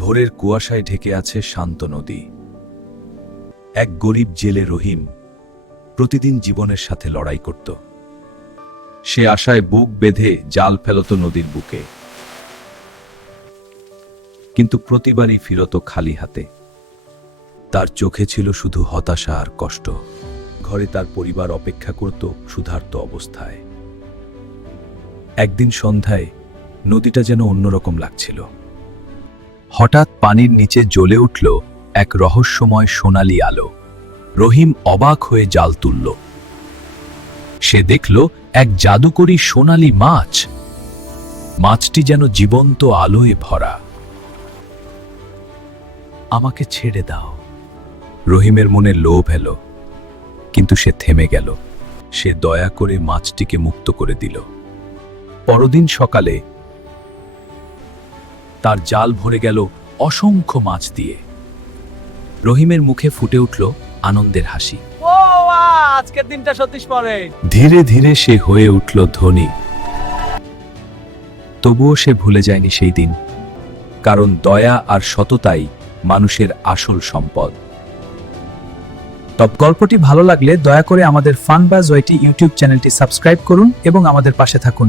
ভোরের কুয়াশায় ঢেকে আছে শান্ত নদী। এক গরিব জেলে রহিম প্রতিদিন জীবনের সাথে লড়াই করত। সে আশায় বুক বেঁধে জাল ফেলত নদীর বুকে, কিন্তু প্রতিবারই ফিরত খালি হাতে। তার চোখে ছিল শুধু হতাশা আর কষ্ট। ঘরে তার পরিবার অপেক্ষা করত ক্ষুধার্ত অবস্থায়। একদিন সন্ধ্যায় নদীটা যেন অন্যরকম লাগছিল। হঠাৎ পানির নিচে জ্বলে উঠল এক রহস্যময় সোনালি আলো। রহিম অবাক হয়ে জাল তুলল। সে দেখল এক জাদুকরী সোনালি মাছ। মাছটি যেন জীবন্ত আলোয় ভরা। আমাকে ছেড়ে দাও, রহিমের মনে লোভ এলো, কিন্তু সে থেমে গেল। সে দয়া করে মাছটিকে মুক্ত করে দিল। পরদিন সকালে তার জাল ভরে গেল অসংখ্য মাছ দিয়ে। রহিমের মুখে ফুটে উঠল আনন্দের হাসি। আজকের দিনটা সত্যি পরে। ধীরে ধীরে সে হয়ে উঠল ধনী। তবুও সে ভুলে যায়নি সেই দিন, কারণ দয়া আর সততাই মানুষের আসল সম্পদ। গল্পটি ভালো লাগলে দয়া করে আমাদের ফান বাজ ওয়াইটি ইউটিউব চ্যানেলটি সাবস্ক্রাইব করুন এবং আমাদের পাশে থাকুন।